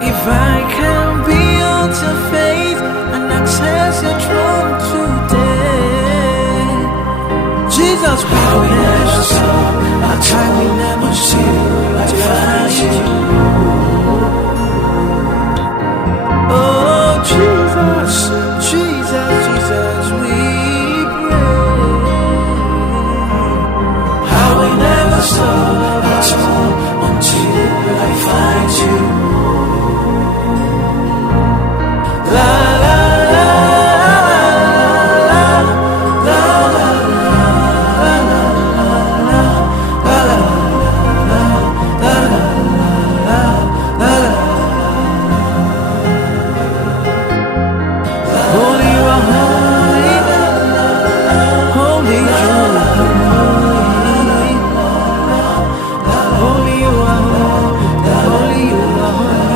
If I can build your faith and access your throne today, Jesus, we will never stop. Our time will never cease to find you. Oh, Jesus.